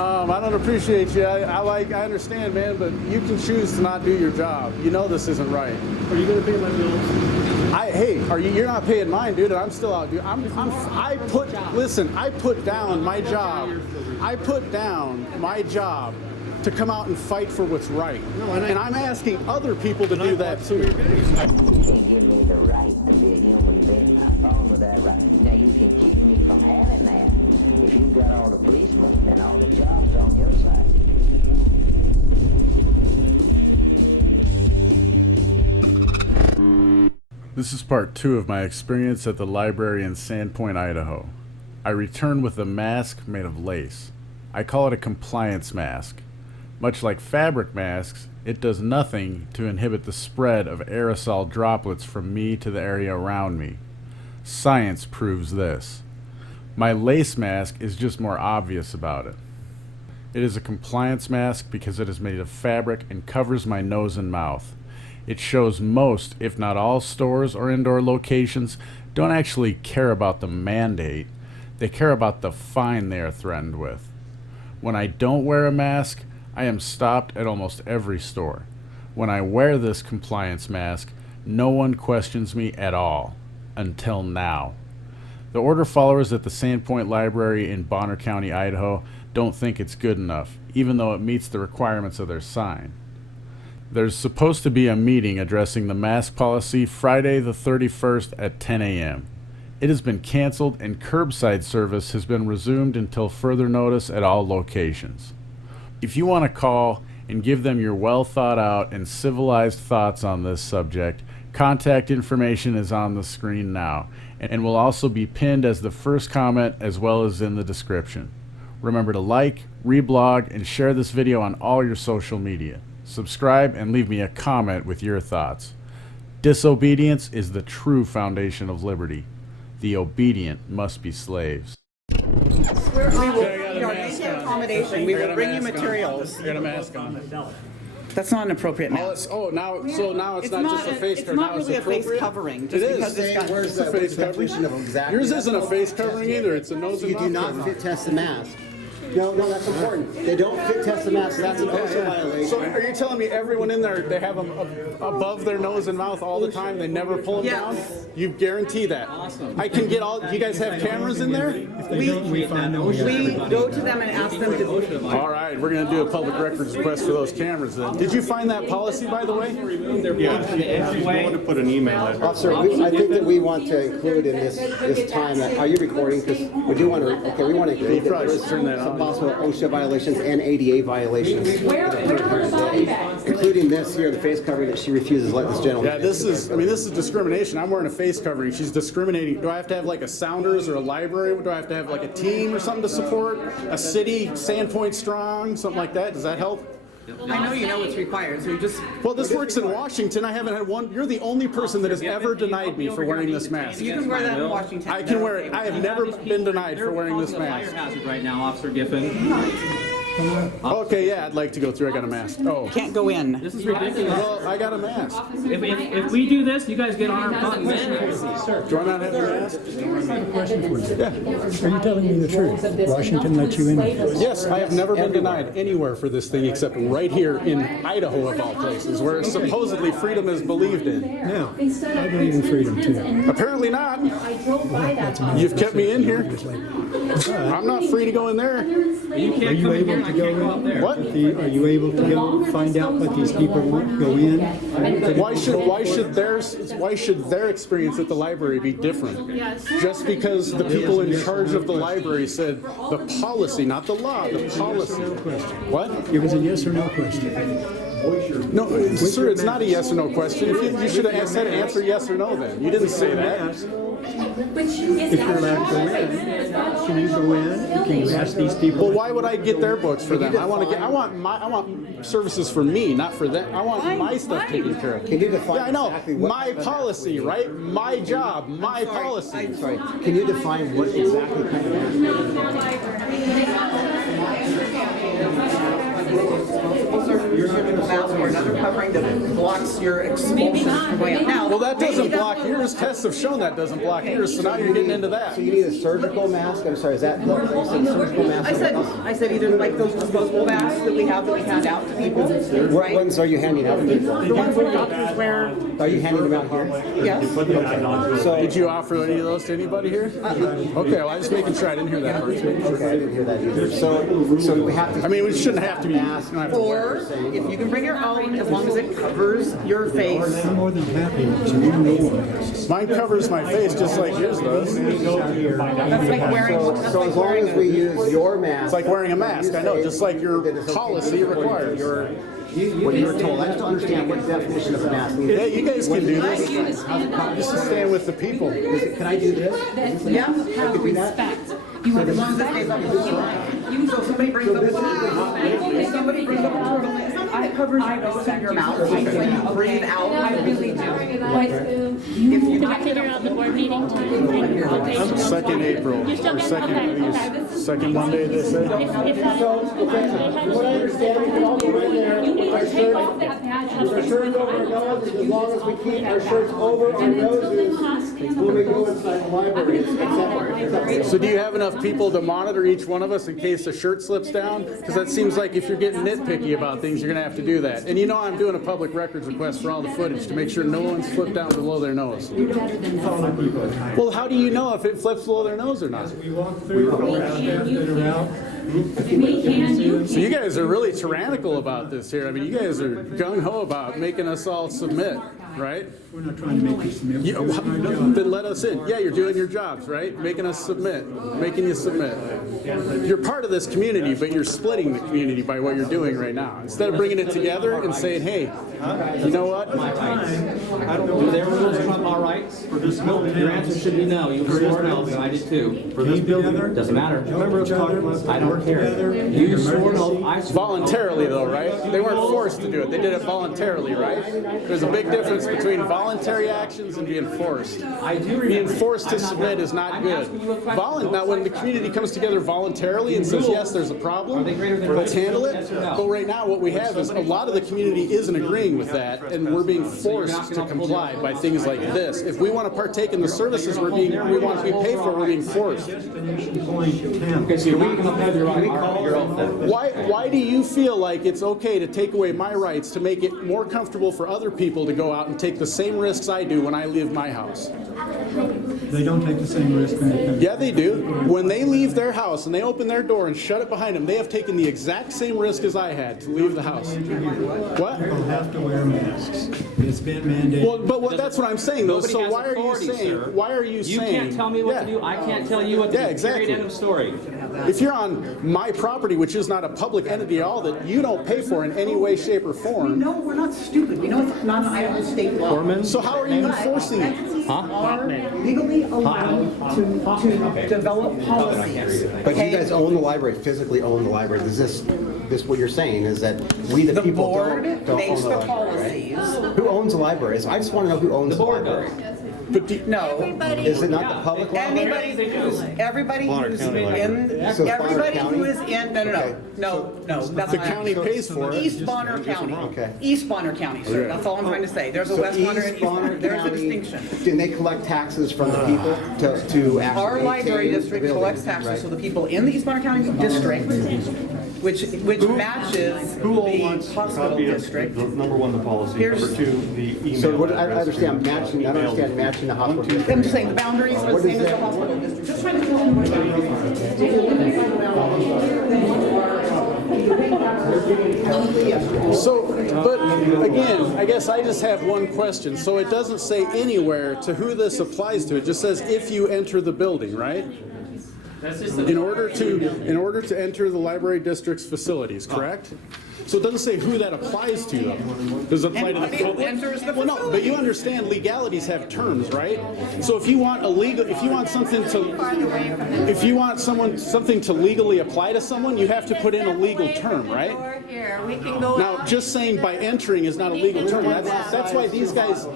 I don't appreciate you. I understand, man, but you can choose to not do your job. You know this isn't right. Are you going to pay my bills? Hey, you're not paying mine, dude, and I'm still out, dude. Listen, I put down my job. I put down my job to come out and fight for what's right. No, and I'm asking other people to do that too. You can't give me the right to be a human being. I'm wrong with that right. Now you can keep me from having that if you've got all the policemen and all the jobs on your side. This is part 2 of my experience at the library in Sandpoint, Idaho. I returned with a mask made of lace. I call it a compliance mask. Much like fabric masks, it does nothing to inhibit the spread of aerosol droplets from me to the area around me. Science proves this. My lace mask is just more obvious about it. It is a compliance mask because it is made of fabric and covers my nose and mouth. It shows most, if not all, stores or indoor locations don't actually care about the mandate. They care about the fine they are threatened with. When I don't wear a mask, I am stopped at almost every store. When I wear this compliance mask, no one questions me at all. Until now. The order followers at the Sandpoint Library in Bonner County, Idaho don't think it's good enough, even though it meets the requirements of their sign. There's supposed to be a meeting addressing the mask policy Friday the 31st at 10 a.m. It has been canceled and curbside service has been resumed until further notice at all locations. If you want to call and give them your well thought out and civilized thoughts on this subject, contact information is on the screen now and will also be pinned as the first comment as well as in the description. Remember to like, reblog, and share this video on all your social media. Subscribe and leave me a comment with your thoughts. Disobedience is the true foundation of liberty. The obedient must be slaves. We will make an accommodation. We will bring you materials. I got a mask on. That's not an appropriate mask. Now it's not just a face cover. It's not really a face covering. It is. Where's the face covering of exactly? Yours isn't a face covering either. It's a nose and You mouth do not covering. fit test the mask. No, that's important. They don't fit test the mask. That's an OSHA violation. So are you telling me everyone in there, they have them above their nose and mouth all the time? They never pull them down? You guarantee that? Awesome. I can get all. You guys have cameras in there? We go to them and ask them to. All right, we're going to do a public records request for those cameras then. Did you find that policy, by the way? Yeah, she's going to put an email in. Officer, I think that we want to include in this time. Are you recording? Because we do want to. Okay, we want to include that there's some possible OSHA violations and ADA violations, including this here, the face covering that she refuses to let this gentleman. Yeah, this is discrimination. I'm wearing a face covering. She's discriminating. Do I have to have like a Sounders or a library? Do I have to have like a team or something to support? A city, Sandpoint strong, something like that? Does that help? I know you know what's required, so you just. Well, this works in Washington. I haven't had one. You're the only person that has ever denied me for wearing this mask. You can wear that in Washington. I can wear it. I have never been denied for wearing this mask. Hazard right now, Officer Giffen. Okay, yeah, I'd like to go through. I got a mask. Oh. Can't go in. This is ridiculous. Well, I got a mask. If we do this, you guys get on our cotton. Do I not have a mask? I have a question for you. Yeah. Are you telling me the truth? Washington let you in? Yes, I have never been denied anywhere for this thing except right here in Idaho, of all places, where supposedly freedom is believed in. Now, I believe in freedom too. Apparently not. You've kept me in here. I'm not free to go in there. You Are can't you come in able here. to I go can't go out there. in? What? Are you able to go find out what these people want to go in? Why should their experience at the library be different? Just because the people in charge of the library said the policy, not the law, the policy. What? It was a yes or no question. No, sir, it's not a yes or no question. You should have said answer yes or no then. You didn't say that. If you're allowed to go in, can you go in? Can you ask these people? Well, why would I get their books for them? I want services for me, not for them. I want my stuff taken care of. Can you define? Yeah, I know. Exactly what My policy, right? My job, my policy. Sorry. Can you define what exactly kind of mask? You're giving the mask another covering that blocks your expulsion from going out. Now, Well, that doesn't maybe block yours. Tests have shown that doesn't block yours, so now you're getting into that. So you need a surgical mask? I'm sorry, is that you said surgical mask? I said either like those disposable masks that we have that we hand out to people, What right? ones are you handing out to people? The ones that doctors wear. Are you handing them out here? Yes. So, Did you offer any of those to anybody here? Okay, well, I was making sure I didn't hear that part. okay, I didn't hear that either. So we have to. I mean, we shouldn't have to be. Mask. Or if you can bring your own, as long as it covers your face. I'm more than happy to remove masks. Mine covers my face just like yours does. That's like wearing. That's So like as long wearing as we use your mask. It's like wearing a mask. I know, just like your policy requires. What you were told. I just don't understand what definition of a mask means. Yeah, you guys can do this. Just to stand with the people. Can I do this? Yeah. I could do that? You have as long as it stays up. So if somebody brings up a somebody brings up a turtle, it's not that it covers your nose and your mouth. It's when you breathe out. I really do. But you can I figure out the board meeting time and location? 2nd April, or second Monday, they say. What I understand, we can all go in there You need with our to take off that badge. shirts over our noses, as long as we keep our shirts over our noses when we go inside the library, except So do you have enough people to monitor each one of us in case the shirt slips down? Because that seems like if you're getting nitpicky about things, you're going to have to do that. And you know I'm doing a public records request for all the footage to make sure no one's flipped down below their nose. Well, how do you know if it flips below their nose or not? We walk through, around, in or out. We can use. So you guys are really tyrannical about this here. I mean, you guys are gung-ho about making us all submit, right? We're not trying to make you submit. You, We're doing our job. then let us in. Yeah, you're doing your jobs, right? Making us submit, making you submit. You're part of this community, but you're splitting the community by what you're doing right now. Instead of bringing it together and saying, hey, you know what? I don't know. Do they ever trump our rights? For this building. Your answer should be no. You were sworn oath, I did too. For this building. Doesn't matter. Remember us talking last I don't care. You swore oath, I swore Voluntarily, though, right? They weren't forced to do it. They did it voluntarily, right? There's a big difference between voluntary actions and being forced. I do Being remember. forced to submit is not good. Now, when the community comes together voluntarily and says, yes, there's a problem, let's handle it. But right now, what we have is a lot of the community isn't agreeing with that, and we're being forced to comply by things like this. If we want to partake in the services we want to be paid for, we're being forced. Destination point town. Okay, so you're not going to have your oath then. Why do you feel like it's okay to take away my rights to make it more comfortable for other people to go out and take the same risks I do when I leave my house? They don't take the same risk when they come. Yeah, they do. When they leave their house and they open their door and shut it behind them, they have taken the exact same risk as I had to leave the house. What? People have to wear masks. It's been mandated. Well, but that's what I'm saying, though. Nobody So has why are you authority, saying? sir. Why are you saying? You can't tell me what Yeah. to do. I can't tell you what to Yeah, do. exactly. Period, end of story. If you're on my property, which is not a public entity at all, that you don't pay for in any way, shape, or form, No, we're not stupid. We know it's not an Idaho state law. so how are you enforcing it? Entities are legally allowed to develop policies. But you Okay? guys own the library, physically own the library. Is this what you're saying is that we the The people board don't makes own the the library, right? policies. Who owns the library? I just want to know who owns the board library. But do, No. Is it not the public library? Everybody who's in, So Bonner everybody who County? is in, no, that's the not. county pays for it. East Bonner County. Okay. East Bonner County, sir. That's all I'm trying to say. There's a So West Bonner and East East Bonner. Bonner There's a County, distinction. do they collect taxes from the people to actually Our library maintain the district building, collects taxes, right? so the people in the East Bonner County district, which matches the hospital district. Number one, the policy. Here's- Number two, the email. So what, I address understand to matching, I don't email. understand matching the hospital district. I'm just saying the boundaries are the What same is as the that? hospital district. Just trying to tell you So, but again, I guess I just have one question. So it doesn't say anywhere to who this applies to. It just says if you enter the building, right? In order to enter the library district's facilities, correct? So it doesn't say who that applies to, though. Does it apply to the Anybody who public? enters the Well, no, but you understand legalities have terms, right? So if you want something to legally apply to someone, you have to put in a legal term, right? We can go Now, out. just saying by entering is not a legal term. That's why these guys,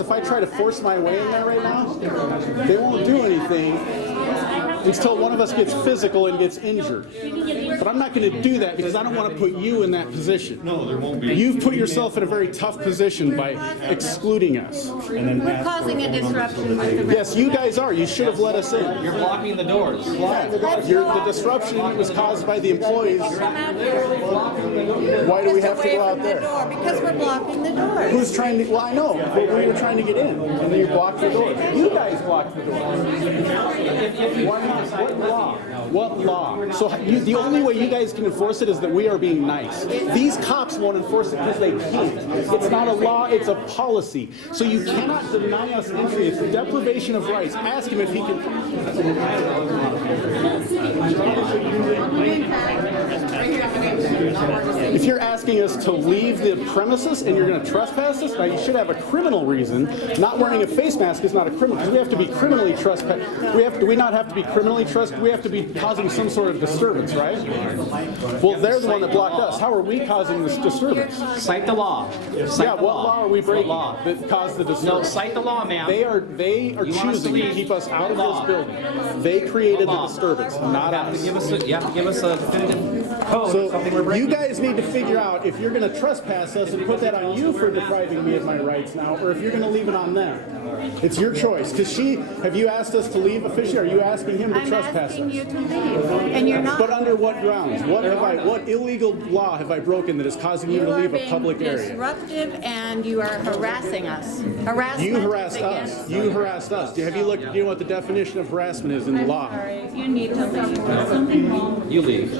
if I try to force my way in there right now, they won't do anything until one of us gets physical and gets injured. We can get But I'm not going to do that because I don't want to put you in that position. No, there won't be. You've put yourself in a very tough position by excluding us. We're causing a disruption with the Yes, you guys are. You should have let us in. You're blocking the doors. The disruption was caused by the employees. Come out here. Why do we have to Away go out from the there? door, because we're blocking the door. Who's trying to? Well, I know, but we were trying to get in, and then you blocked the door. You guys blocked the door. Why not? What law? What law? So the only way you guys can enforce it is that we are being nice. These cops won't enforce it because they can't. It's not a law, it's a policy. So you cannot deny us entry. It's deprivation of rights. Ask him if he can. If you're asking us to leave the premises and you're going to trespass us, now you should have a criminal reason. Not wearing a face mask is not a criminal, because we have to be criminally trespassed. Do we not have to be criminally trespassed? We have to be causing some sort of disturbance, right? Well, they're the one that blocked us. How are we causing this disturbance? Cite the law. Cite Yeah, the what law are we breaking law. that caused the No, disturbance? cite the law, ma'am. They are You want us to choosing to leave? keep us out of Law. this building. They created the Law. disturbance, not You have to us. give us a definitive code of something we're So breaking. you guys need to figure out if you're going to trespass us and put that on you for depriving me of my rights now, or if you're going to leave it on them. It's your choice. Because have you asked us to leave officially? Or are you asking him to I'm trespass asking us? you to leave, and you're not. But under what grounds? What illegal law have I broken that is causing you to You are leave a being public area? disruptive, and you are harassing us. Harassment You is harassed against- us. You harassed us. Have you looked? Do you know what the definition of harassment is in the law? Sorry, you need to leave. You leave.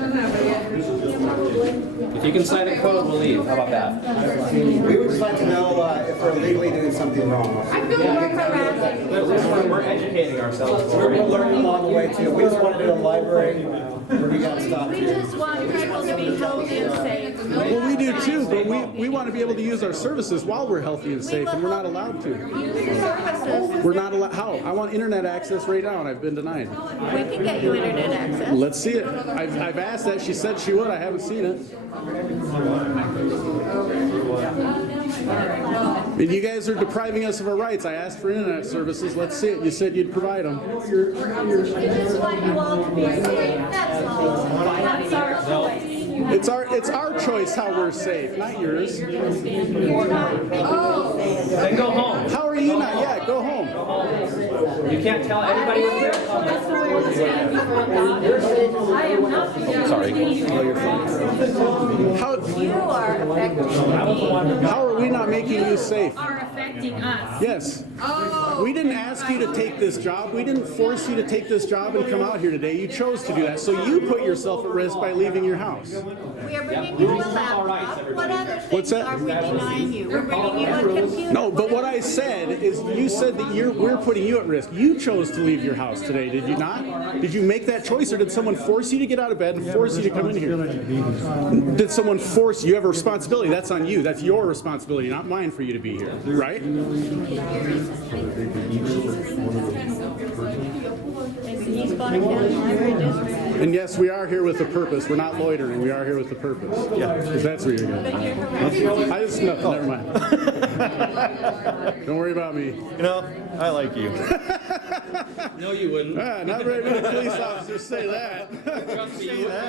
If you can cite a code, we'll leave. How about that? We would just like to know if we're legally doing something wrong. I feel more harassing. We're educating ourselves. We're learning along the way too. We just want to do a library where we got stopped. We just want people to be healthy and safe. Well, we do too, but we want to be able to use our services while we're healthy and safe, and we're not allowed to. Use your services. We're not allowed. How? I want internet access right now, and I've been denied. We can get you internet access. Let's see it. I've asked that. She said she would. I haven't seen it. And you guys are depriving us of our rights. I asked for internet services. Let's see it. You said you'd provide them. We just want you all to be safe, that's all. That's our choice. It's our choice how we're safe, not yours. Then go home. How are you not? Yeah, go home. You can't tell everybody what you're Sorry. How You are affecting me. how are we not making you safe? Are affecting us. Yes. We didn't ask you to take this job. We didn't force you to take this job and come out here today. You chose to do that. So you put yourself at risk by leaving your house. We are bringing you a laptop. What other What's things that? are we denying you? We're bringing you a computer. No, but what I said is you said that we're putting you at risk. You chose to leave your house today, did you not? Did you make that choice, or did someone force you to get out of bed and force you to come in here? Did someone force you? You have a responsibility. That's on you. That's your responsibility, not mine for you to be here, right? He's voting down the library district. And yes, we are here with a purpose. We're not loitering. We are here with a purpose. Yeah. Because that's where you're going. I just, no, never mind. Don't worry about me. You know, I like you. No, you wouldn't. Not very many police officers say that.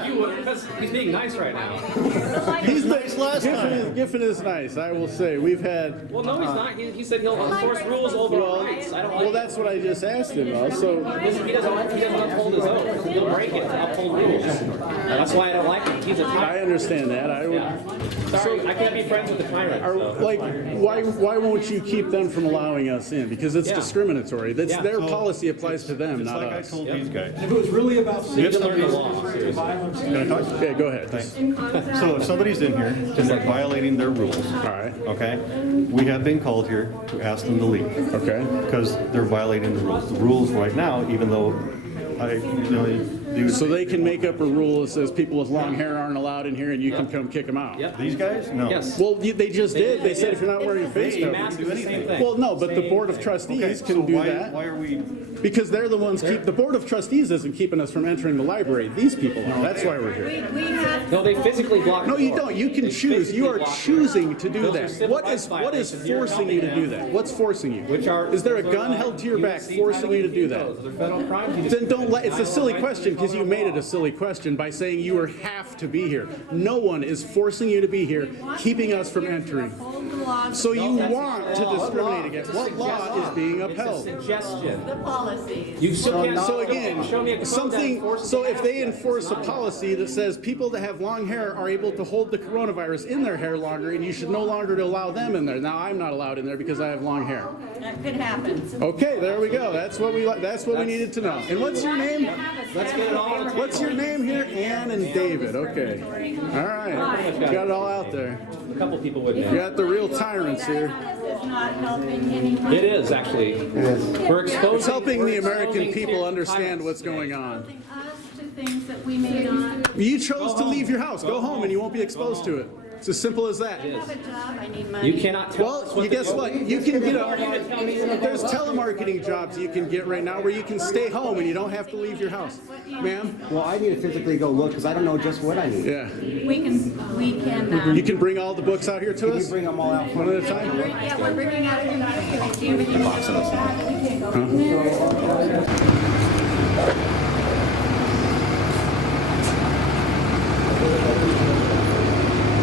You would, because he's being nice right now. He's nice last time. Giffen is nice, I will say. We've had. Well, no, he's not. He said he'll enforce rules over our rights. I don't like Well, that's what I just asked him, though. So He doesn't uphold his oath. He'll break it to uphold rules. That's why I don't like him. He's a I tyrant. understand that. I would. Yeah. Sorry, I can't be friends with the tyrant. Are, so. like, why won't you keep them from allowing us in? Because it's Yeah. discriminatory. That's Yeah. their So, policy applies to them, It's not like I us. told these guys. If it was really about You need to learn the safety, law. Seriously. Can I talk? Yeah, go ahead. So if somebody's in here and they're violating their rules, All right. okay, we have been called here to ask them to leave Okay. because they're violating the rules. The rules right now, even though So they can make up a rule that says people with long hair aren't allowed in here, and you can come kick them out. Yep. these guys, no. Yes. Well, they just did. They said if you're not wearing a face A cover. mask is the same thing. Well, no, but the board of trustees Okay, can so do why that. are we? Because they're the ones the board of trustees isn't keeping us from entering the library. These people are. That's why we're here. We have No, they physically block. No, the you door. don't. You can They choose. You are physically block the door. choosing to do Those are that. civil What rights is violations. You're forcing you to helping do that? them. What's forcing you? Which are Is there a gun held to your back forcing you to do that? Those are federal crimes. Then don't let. It's a silly question because you made it a silly question by saying you have to be here. No one is forcing you to be here, keeping us from entering. So you want to discriminate against. What law is being upheld? It's a suggestion. The policies. You still can't. So again, show me a quote that something. enforces So the if they act. enforce a policy that says people that have long hair are able to hold the coronavirus in their hair longer, and you should no longer allow them in there. Now I'm not allowed in there because I have long hair. That could happen. Okay, there we go. That's what we. That's what we needed to know. And what's your name? Let's get it all on the What's your name here? Ann and David. Okay. All right. Got it all out there. A couple people would You know. got the real tyrants here. This is not helping anyone. It is actually. We're exposing. It's helping the American exposing people tyrants understand today. what's going on. Us to things that we may not. You chose to leave your house. Go home and you won't be exposed to it. It's as simple as that. I have a job, I need money. You cannot tell us Well, what you to guess do. what? You can get there's telemarketing jobs you can get right now where you can stay home and you don't have to leave your house. Ma'am? Well, I need to physically go look because I don't know just what I need. Yeah. We can, You can bring all the books out here to Can you us? bring them all out? One at a time? yeah, we're bringing out everything.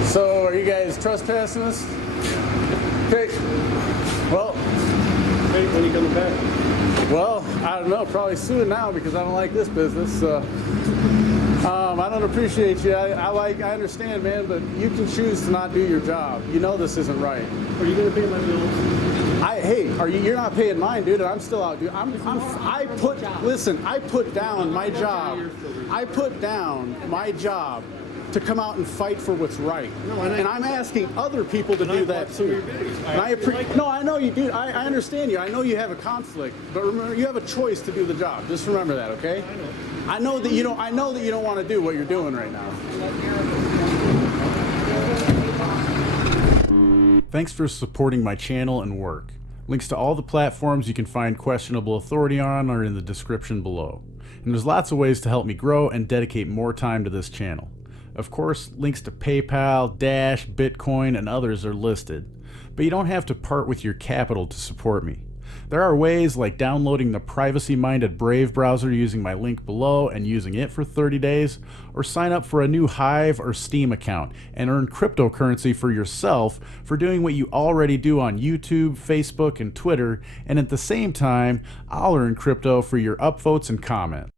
So, are you guys trespassing us? Okay. Well, Hey, when are you coming back? well, I don't know. Probably soon now because I don't like this business. So, I don't appreciate you. I understand, man, but you can choose to not do your job. You know this isn't right. Are you going to pay my bills? Hey, you're not paying mine, dude. And I'm still out, dude. Listen, I put down my job. I put down my job to come out and fight for what's right. And I'm asking other people to do that too. And I know you do. I understand you. I know you have a conflict, but remember, you have a choice to do the job. Just remember that, okay? I know that you don't. I know that you don't want to do what you're doing right now. Thanks for supporting my channel and work. Links to all the platforms you can find questionable authority on are in the description below. And there's lots of ways to help me grow and dedicate more time to this channel. Of course, links to PayPal, Dash, Bitcoin, and others are listed. But you don't have to part with your capital to support me. There are ways like downloading the privacy-minded Brave browser using my link below and using it for 30 days, or sign up for a new Hive or Steam account and earn cryptocurrency for yourself for doing what you already do on YouTube, Facebook, and Twitter, and at the same time, I'll earn crypto for your upvotes and comments.